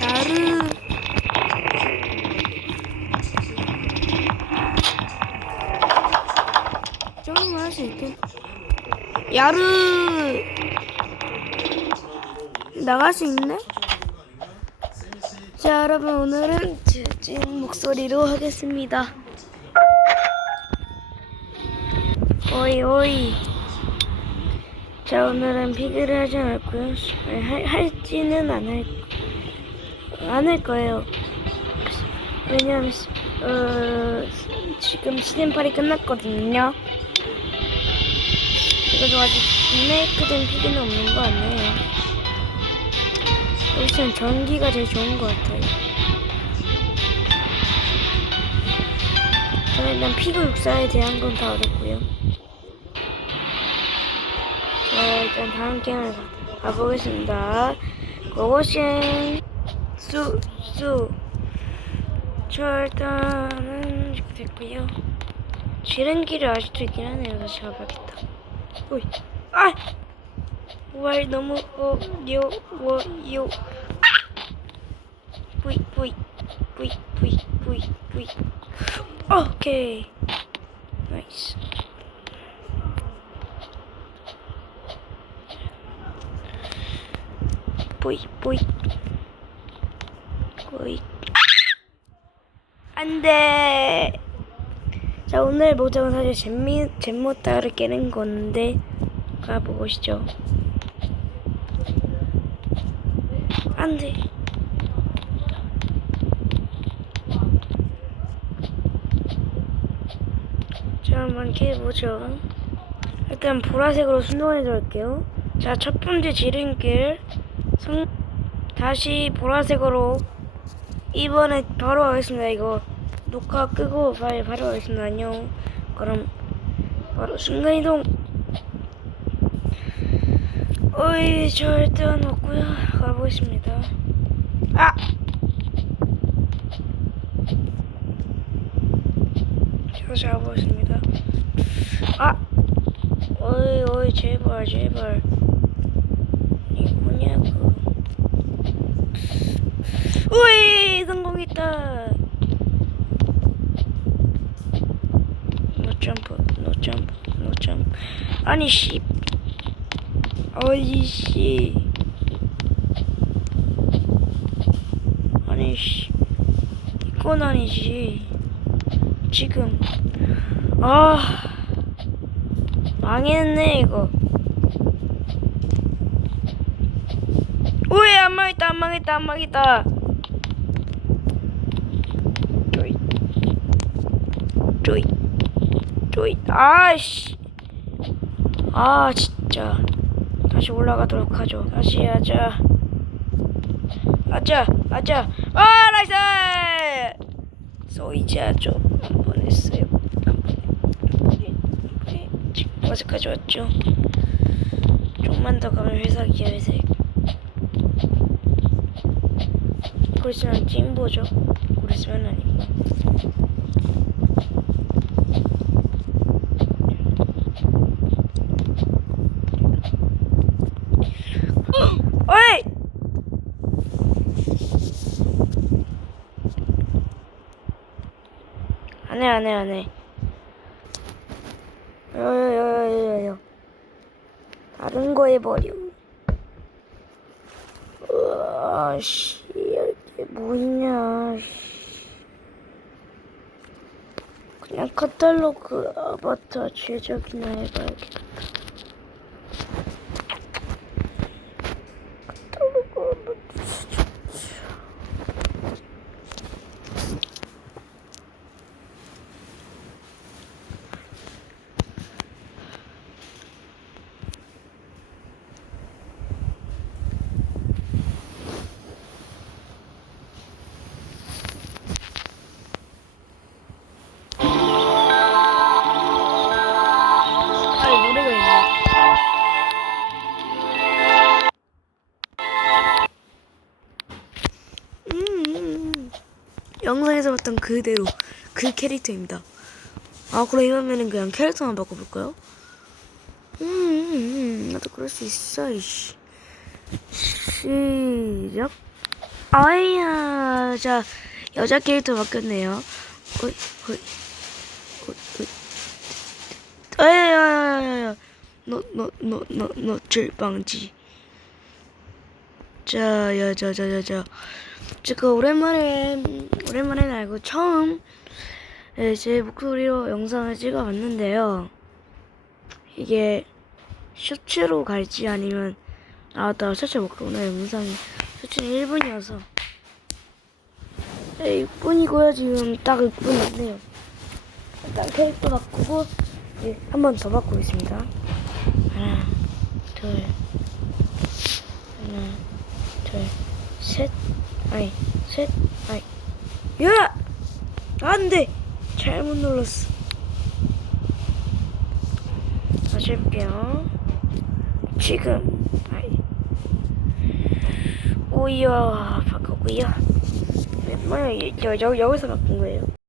나르 조금 할수 있게. 야르 나갈 수 있네? 자 여러분 오늘은 제진 목소리로 하겠습니다. 오이 오이 자 오늘은 피그를 하지 않았고요 할, 할지는 안할 안할 거예요 왜냐하면 시- 어, 지금 시즌8이 끝났거든요 그래서 아직 리메이크된 피그는 없는 거 아니에요 우선 전기가 제일 좋은 것 같아요. 저는 일단 피구 육사에 대한 건 다 얻었고요. 자, 일단 다음 게임을 가- 가보겠습니다. 고고싱 수, 수. 저 일단은 됐고요. 지름길이 아직도 있긴 하네요. 다시 가봐야겠다. 오이, 아! 와 너무 어려워요. 뿌이 뿌이 뿌이 뿌이 뿌이 뿌이. 오케이. 나이스. 뿌이 뿌이 뿌이. 안돼. 자 오늘 목적은 사실 잼미 잼모따를 깨는 건데 가보시죠. 안 돼. 자, 한번 해보죠. 일단 보라색으로 순번해 줄게요. 자, 첫 번째 지름길. 성... 다시 보라색으로 이번에 바로 하겠습니다. 이거 녹화 끄고 바로, 바로 하겠습니다. 안녕. 그럼 바로 순간이동. 어이, 저 일단 없고요. 가보겠습니다. 아! 저 잡아보겠습니다. 아! 어이, 어이, 제발, 제발. 이게 뭐냐고. 우이! 성공했다! 노 점프, 노 점프, 노 점프. 아니, 씨. 어이 씨 아니 씨 이건 아니지 지금 아 망했네 이거 오예 안 망했다 안 망했다 안 망했다 조이 조이 조이 아씨 아 진짜 다시 올라가도록 하죠. 다시 하자. 아자, 아자. 아, 나이스! 소이자죠. 한번 했어요. 한 번, 한 번에, 한 번에. 지금 어디까지 왔죠? 좀만 더 가면 회색이야, 회색. 그랬으면 찐보죠. 그랬으면 아니고. 안해 안해 안해. 여여여여여. 다른 거 해버려. 으아씨 뭐냐 씨. 그냥 카탈로그 아바타 제작이나 해봐야겠다 영상에서 봤던 그대로 그 캐릭터입니다. 아 이번에는 그냥 캐릭터만 바꿔볼까요? 음, 음, 음 나도 그럴 수 있어. 이씨. 시작. 아야, 자 여자 캐릭터 바뀌었네요. 어이, 어이, 어이, 어이. 아야야야야야. 너, 너, 너, 너, 너, 절방지. 자, 야, 자, 자, 자, 자. 제가 오랜만에, 오랜만에 알고 처음 예, 제 목소리로 영상을 찍어봤는데요. 이게 쇼츠로 갈지 아니면, 아, 나 쇼츠 못 오늘 영상이 쇼츠는 1분이어서. 네, 6분이고요. 지금 딱 6분 났네요. 일단 캐릭터 바꾸고, 예, 한번 더 바꾸겠습니다. 하나, 둘, 하나, 둘, 셋, 아니, 셋, 아니, 야! 안 돼! 잘못 눌렀어. 다시 해볼게요. 지금, 아이. 오이야, 바꾸고요. 여, 여기서 바꾼 거예요.